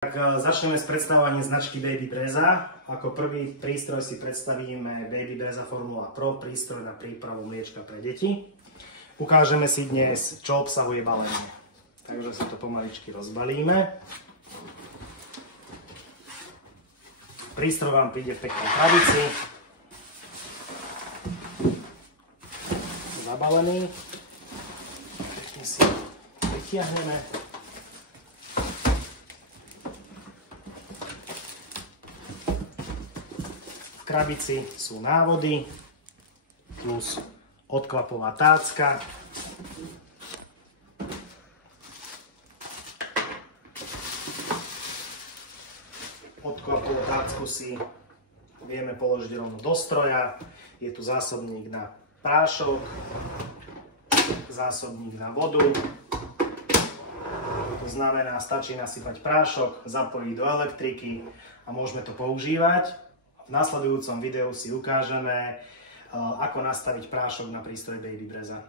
Tak začneme s predstavovaním značky Baby Breza. Ako prvý prístroj si predstavíme Baby Breza Formula Pro, prístroj na prípravu mliečka pre deti. Ukážeme si dnes, čo obsahuje balenie. Takže si to pomaličky rozbalíme. Prístroj vám príde v peknej krabici. Zabalený. Pekne si vytiahneme. V krabici sú návody plus odkvapová tácka. Odkvapovú tácku si vieme položiť rovno do stroja. Je tu zásobník na prášok, zásobník na vodu. To znamená, stačí nasypať prášok, zapojiť do elektriky a môžeme to používať. V nasledujúcom videu si ukážeme, ako nastaviť prášok na prístroj Baby Breza.